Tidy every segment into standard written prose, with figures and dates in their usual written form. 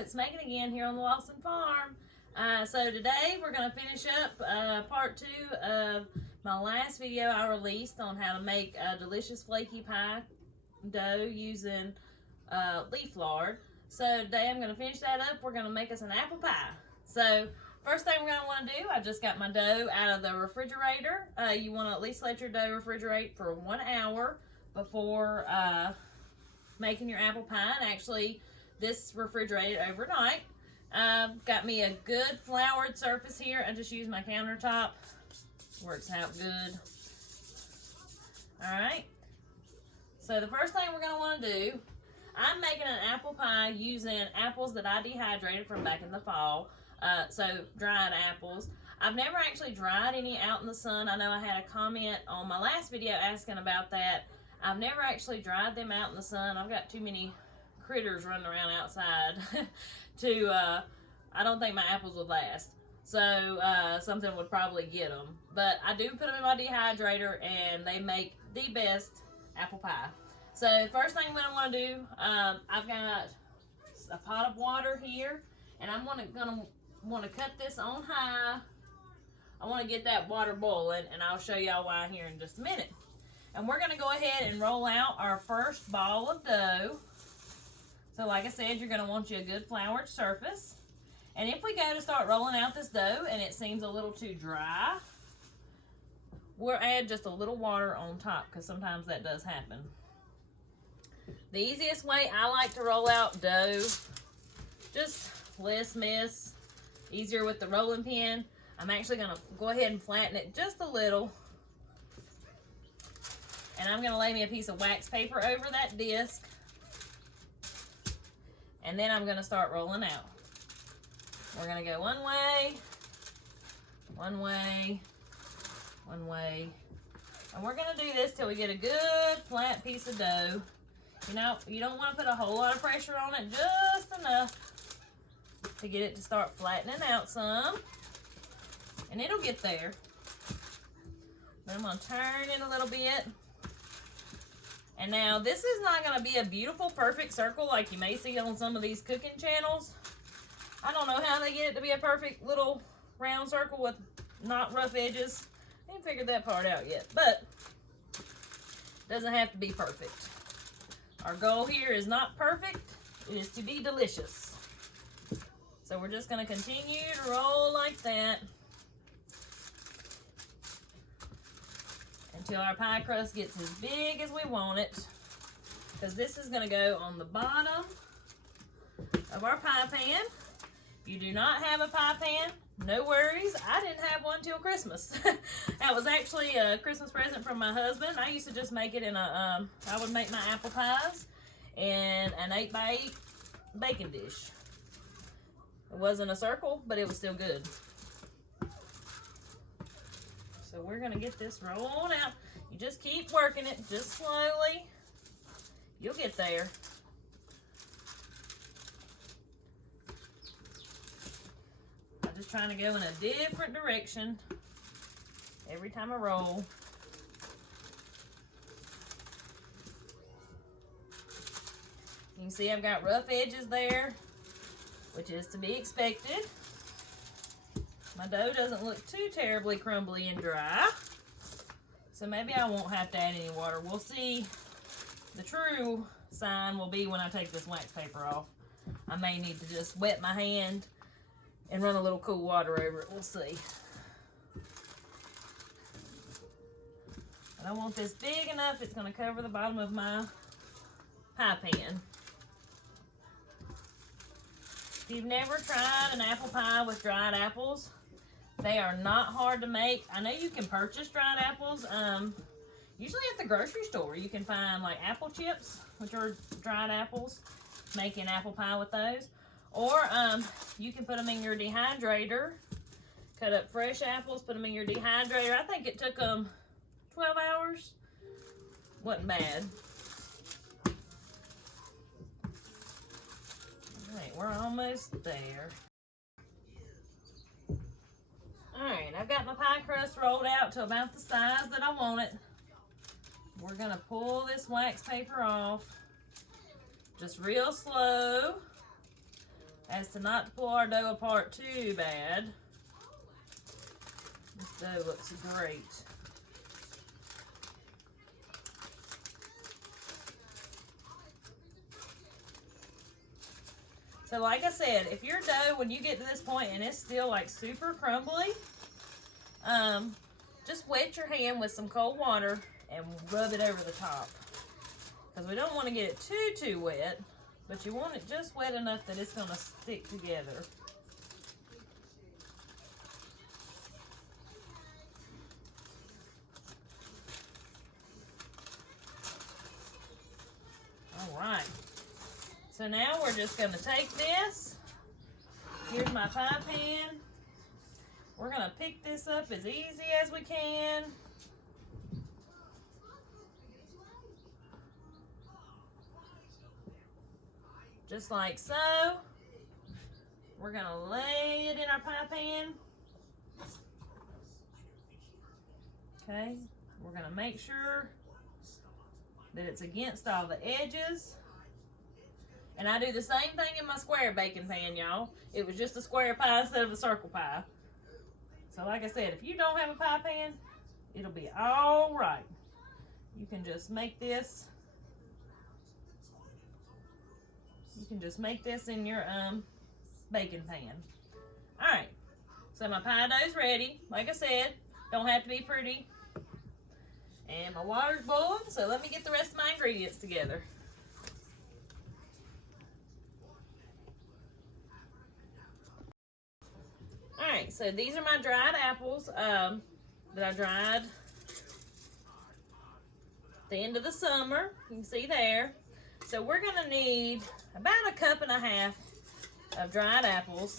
it's Megan again here on the Lawson Farm. So today we're going to finish up part 2 of my last video I released on how to make a delicious flaky pie dough using leaf lard. So today I'm going to finish that up. We're going to make us an apple pie. So first thing we're going to want to do, I just got my dough out of the refrigerator. You want to at least let your dough refrigerate for 1 hour before making your apple pie. And actually, this refrigerated overnight. Got me a good floured surface here. I just use my countertop. Works out good. Alright. So the first thing we're going to want to do, I'm making an apple pie using apples that I dehydrated from back in the fall. So dried apples. I've never actually dried any out in the sun. I know I had a comment on my last video asking about that. I've never actually dried them out in the sun. I've got too many critters running around outside to, I don't think my apples would last. So something would probably get them. But I do put them in my dehydrator and they make the best apple pie. So first thing I'm going to want to do, I've got a pot of water here and I'm gonna want to cut this on high. I want to get that water boiling and I'll show y'all why here in just a minute. And we're going to go ahead and roll out our first ball of dough. So like I said, you're going to want you a good floured surface. And if we go to start rolling out this dough and it seems a little too dry, we'll add just a little water on top because sometimes that does happen. The easiest way I like to roll out dough, just less mess, easier with the rolling pin. I'm actually going to go ahead and flatten it just a little. And I'm going to lay me a piece of wax paper over that disc. And then I'm going to start rolling out. We're going to go one way, one way, one way. And we're going to do this till we get a good flat piece of dough. You know, you don't want to put a whole lot of pressure on it, just enough to get it to start flattening out some. And it'll get there. But I'm going to turn it a little bit. And now this is not going to be a beautiful, perfect circle like you may see on some of these cooking channels. I don't know how they get it to be a perfect little round circle with not rough edges. I haven't figured that part out yet, but it doesn't have to be perfect. Our goal here is not perfect, it is to be delicious. So we're just going to continue to roll like that until our pie crust gets as big as we want it, because this is going to go on the bottom of our pie pan. If you do not have a pie pan, no worries. I didn't have one till Christmas. That was actually a Christmas present from my husband. I used to just make it in a, I would make my apple pies in an 8x8 baking dish. It wasn't a circle, but it was still good. So we're going to get this rolled out. You just keep working it, just slowly. You'll get there. I'm just trying to go in a different direction every time I roll. You can see I've got rough edges there, which is to be expected. My dough doesn't look too terribly crumbly and dry, so maybe I won't have to add any water. We'll see. The true sign will be when I take this wax paper off. I may need to just wet my hand and run a little cool water over it. We'll see. But I want this big enough it's going to cover the bottom of my pie pan. If you've never tried an apple pie with dried apples, they are not hard to make. I know you can purchase dried apples. Usually at the grocery store, you can find like apple chips, which are dried apples. Make an apple pie with those. Or you can put them in your dehydrator. Cut up fresh apples, put them in your dehydrator. I think it took them 12 hours. Wasn't bad. All right, we're almost there. Alright, I've got my pie crust rolled out to about the size that I want it. We're going to pull this wax paper off just real slow. as to not to pull our dough apart too bad. This dough looks great. So like I said, if your dough, when you get to this point and it's still like super crumbly, just wet your hand with some cold water and rub it over the top. Because we don't want to get it too wet, but you want it just wet enough that it's going to stick together. All right. So now we're just going to take this. Here's my pie pan. We're going to pick this up as easy as we can. Just like so. We're going to lay it in our pie pan. Okay. We're going to make sure that it's against all the edges. And I do the same thing in my square baking pan, y'all. It was just a square pie instead of a circle pie. So like I said, if you don't have a pie pan, it'll be all right. You can just make this. You can just make this in your baking pan. All right. So my pie dough's ready. Like I said, don't have to be pretty. And my water's boiling, so let me get the rest of my ingredients together. Alright, so these are my dried apples that I dried at the end of the summer. You can see there. So we're going to need about 1.5 cups of dried apples,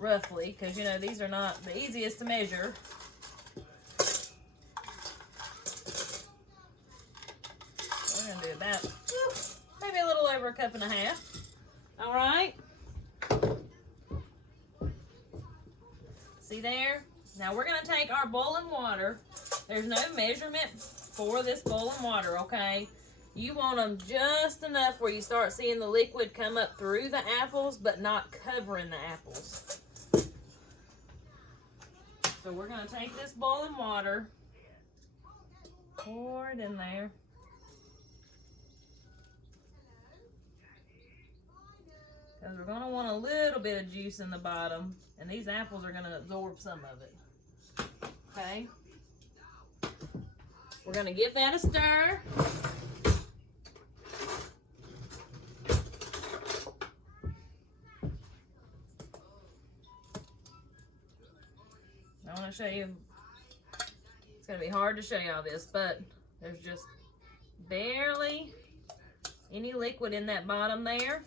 roughly, because you know these are not the easiest to measure. We're going to do about maybe a little over 1.5 cups. Alright. See there? Now we're going to take our boiling water. There's no measurement for this boiling water, okay? You want them just enough where you start seeing the liquid come up through the apples, but not covering the apples. So we're going to take this boiling water, pour it in there. Because we're going to want a little bit of juice in the bottom. And these apples are going to absorb some of it. Okay. We're going to give that a stir. I want to show you. It's going to be hard to show you all this, but there's just barely any liquid in that bottom there.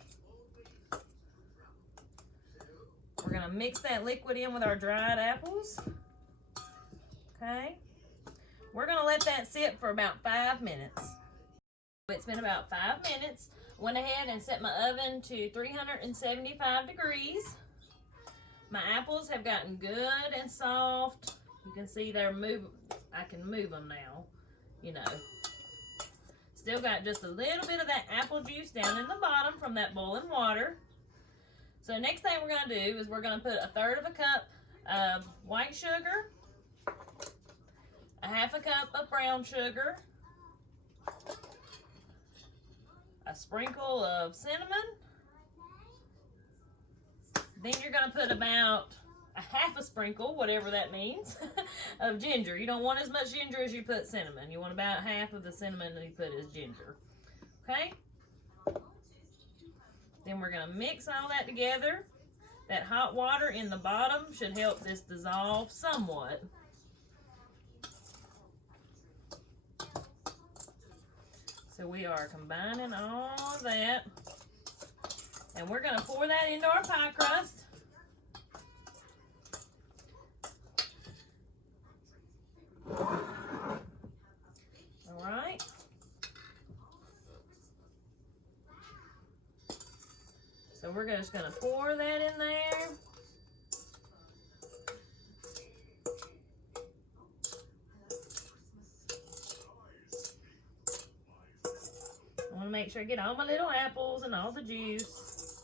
We're going to mix that liquid in with our dried apples. Okay. We're going to let that sit for about 5 minutes. It's been about 5 minutes. Went ahead and set my oven to 375 degrees. My apples have gotten good and soft. You can see they're moving. I can move them now, you know. Still got just a little bit of that apple juice down in the bottom from that boiling water. So next thing we're going to do is we're going to put 1/3 cup of white sugar, 1/2 cup of brown sugar, a sprinkle of cinnamon. Then you're going to put about 1/2 sprinkle, whatever that means, of ginger. You don't want as much ginger as you put cinnamon. You want about half of the cinnamon that you put as ginger. Okay? Then we're going to mix all that together. That hot water in the bottom should help this dissolve somewhat. So we are combining all of that. And we're going to pour that into our pie crust. All right. So we're just going to pour that in there. I want to make sure I get all my little apples and all the juice.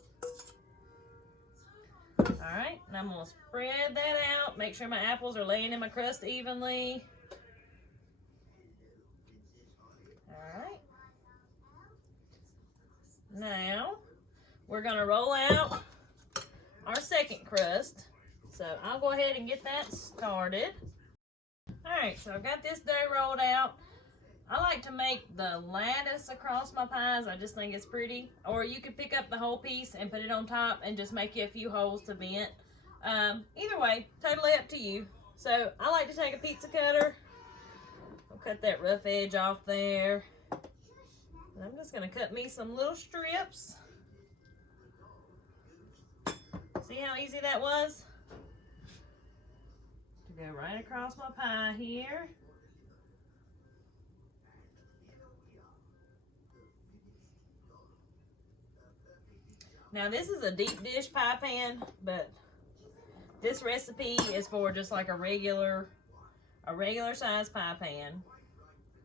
Alright, and I'm going to spread that out. Make sure my apples are laying in my crust evenly. Alright. Now, we're going to roll out our second crust. So I'll go ahead and get that started. Alright, so I've got this dough rolled out. I like to make the lattice across my pies. I just think it's pretty. Or you could pick up the whole piece and put it on top and just make you a few holes to vent. Either way, totally up to you. So I like to take a pizza cutter. I'll cut that rough edge off there. And I'm just going to cut me some little strips. See how easy that was? To go right across my pie here. Now this is a deep dish pie pan, but this recipe is for just like a regular size pie pan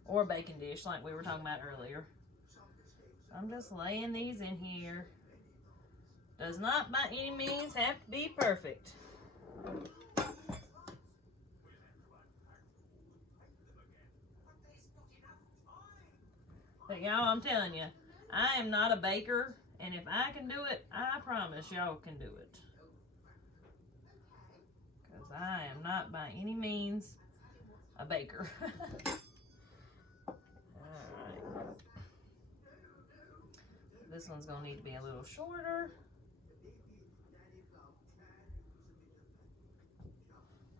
or baking dish like we were talking about earlier. I'm just laying these in here. Does not by any means have to be perfect. But y'all, I'm telling you, I am not a baker. And if I can do it, I promise y'all can do it. Because I am not by any means a baker. Alright. This one's going to need to be a little shorter.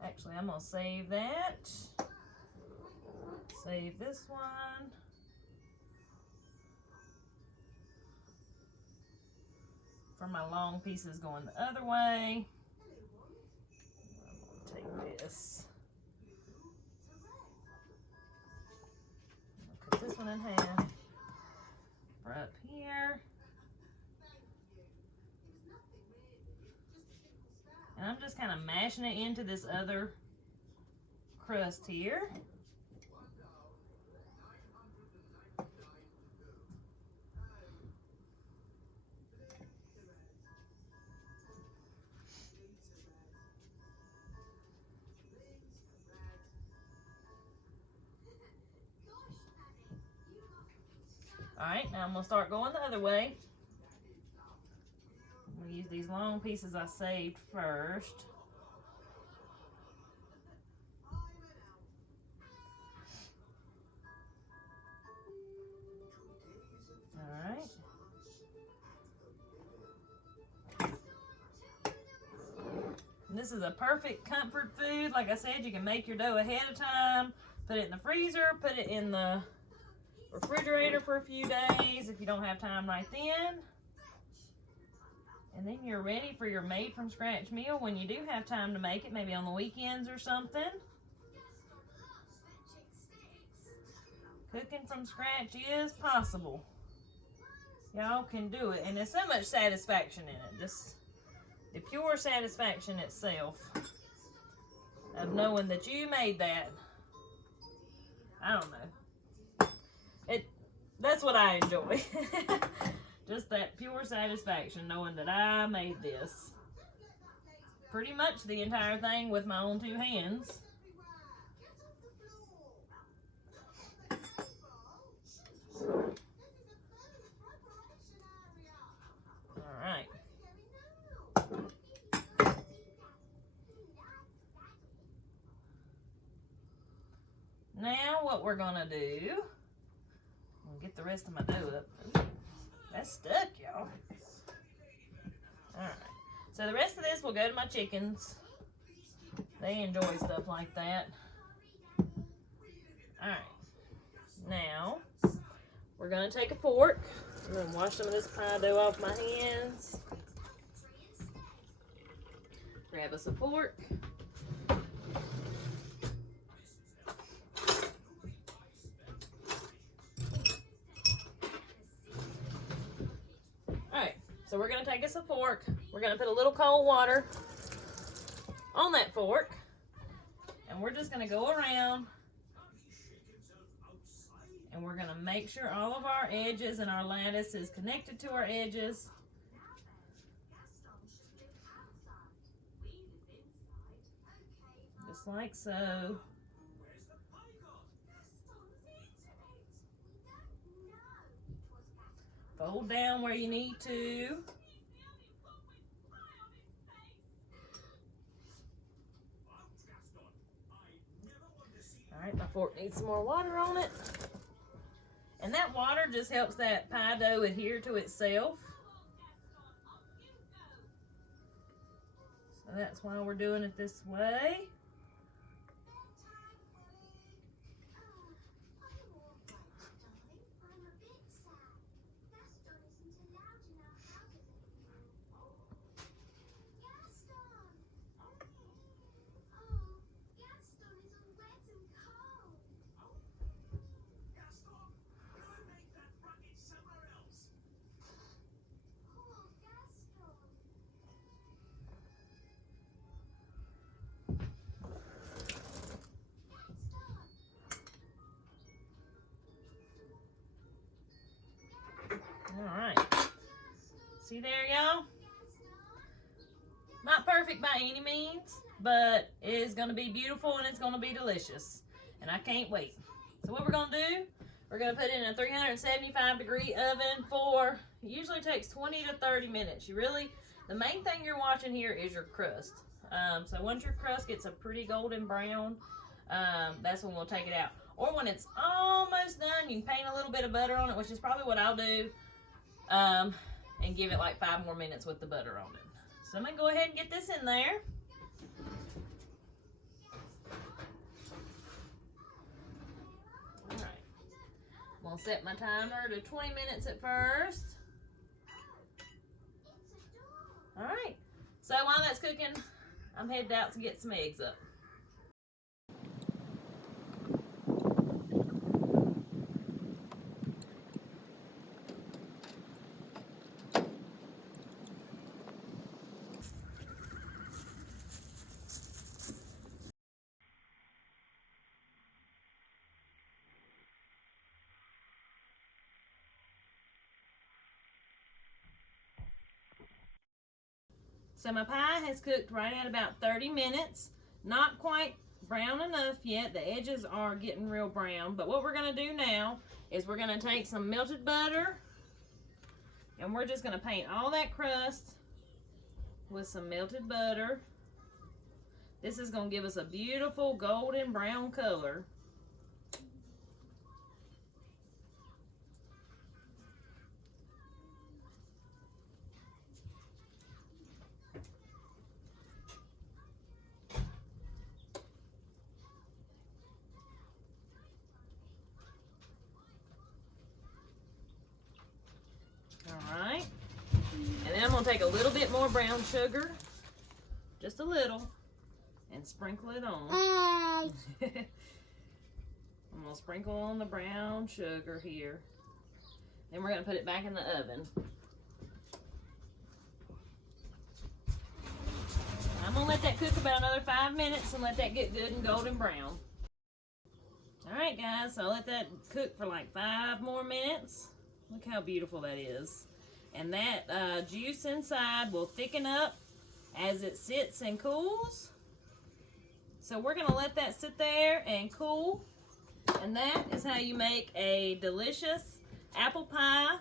Actually, I'm going to save that. Save this one. For my long pieces going the other way. I'm going to take this. I'll cut this one in half. For up here. And I'm just kind of mashing it into this other crust here. Alright, now I'm going to start going the other way. I'm going to use these long pieces I saved first. Alright. This is a perfect comfort food. Like I said, you can make your dough ahead of time. Put it in the freezer, put it in the refrigerator for a few days if you don't have time right then. And then you're ready for your made from scratch meal when you do have time to make it, maybe on the weekends or something. Cooking from scratch is possible. Y'all can do it, and there's so much satisfaction in it. Just the pure satisfaction itself of knowing that you made that. I don't know. That's what I enjoy. Just that pure satisfaction knowing that I made this. Pretty much the entire thing with my own two hands. Alright. Now what we're gonna do, I'll get the rest of my dough up. That's stuck, y'all. Alright. So the rest of this will go to my chickens. They enjoy stuff like that. Alright. Now, we're going to take a fork. I'm going to wash some of this pie dough off my hands. Grab us a fork. Alright, so we're going to take us a fork. We're going to put a little cold water on that fork. And we're just going to go around. And we're going to make sure all of our edges and our lattice is connected to our edges. just like so. Fold down where you need to. Alright, my fork needs some more water on it. And that water just helps that pie dough adhere to itself. So that's why we're doing it this way. All right, see there, y'all? Not perfect by any means, but it is going to be beautiful and it's going to be delicious, and I can't wait. So what we're going to do, we're going to put it in a 375-degree oven for, it usually takes 20 to 30 minutes. The main thing you're watching here is your crust. So once your crust gets a pretty golden brown, that's when we'll take it out. Or when it's almost done, you can paint a little bit of butter on it, which is probably what I'll do. And give it like 5 more minutes with the butter on it. So I'm going to go ahead and get this in there. Alright. I'm going to set my timer to 20 minutes at first. Alright. So while that's cooking, I'm headed out to get some eggs up. So my pie has cooked right at about 30 minutes. Not quite brown enough yet. The edges are getting real brown. But what we're going to do now is we're going to take some melted butter and we're just going to paint all that crust with some melted butter. This is going to give us a beautiful golden brown color. Alright, and then I'm going to take a little bit more brown sugar, just a little, and sprinkle it on. I'm going to sprinkle on the brown sugar here. Then we're going to put it back in the oven. I'm going to let that cook about another 5 minutes and let that get good and golden brown. Alright guys, so I'll let that cook for like 5 more minutes. Look how beautiful that is. And that juice inside will thicken up as it sits and cools. So we're going to let that sit there and cool. And that is how you make a delicious apple pie,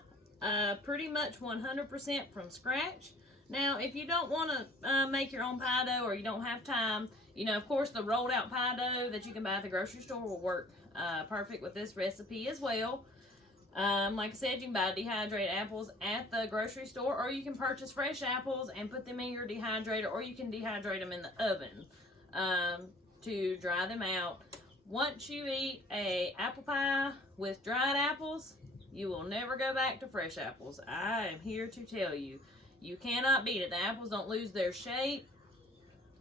pretty much 100% from scratch. Now, if you don't want to make your own pie dough or you don't have time, you know, of course, the rolled out pie dough that you can buy at the grocery store will work perfect with this recipe as well. Like I said, you can buy dehydrated apples at the grocery store, or you can purchase fresh apples and put them in your dehydrator, or you can dehydrate them in the oven to dry them out. Once you eat a apple pie with dried apples, you will never go back to fresh apples. I am here to tell you, you cannot beat it. The apples don't lose their shape.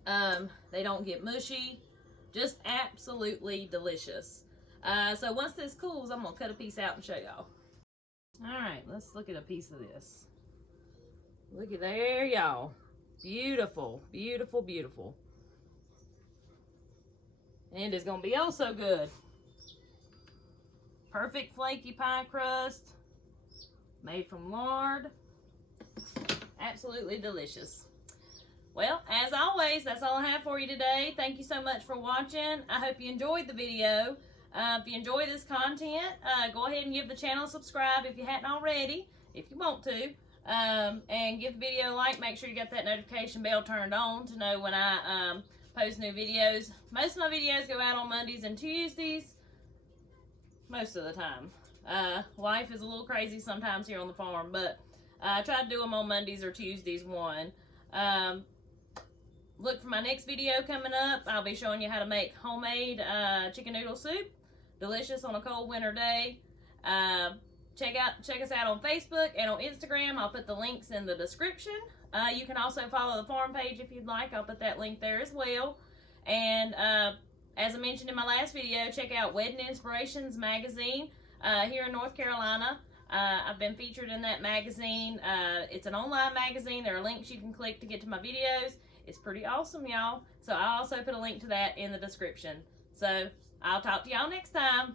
They don't get mushy. Just absolutely delicious. So once this cools, I'm going to cut a piece out and show y'all. Alright, let's look at a piece of this. Look at there, y'all. Beautiful, beautiful, beautiful. And it's going to be oh so good. Perfect flaky pie crust. Made from lard. Absolutely delicious. Well, as always, that's all I have for you today. Thank you so much for watching. I hope you enjoyed the video. If you enjoy this content, go ahead and give the channel a subscribe if you hadn't already, if you want to. And give the video a like. Make sure you got that notification bell turned on to know when I post new videos. Most of my videos go out on Mondays and Tuesdays. Most of the time. Life is a little crazy sometimes here on the farm, but I try to do them on Mondays or Tuesdays one. Look for my next video coming up. I'll be showing you how to make homemade chicken noodle soup. Delicious on a cold winter day. Check us out on Facebook and on Instagram. I'll put the links in the description. You can also follow the farm page if you'd like. I'll put that link there as well. And as I mentioned in my last video, check out Wedding Inspirations magazine here in North Carolina. I've been featured in that magazine. It's an online magazine. There are links you can click to get to my videos. It's pretty awesome, y'all. So I'll also put a link to that in the description. So I'll talk to y'all next time.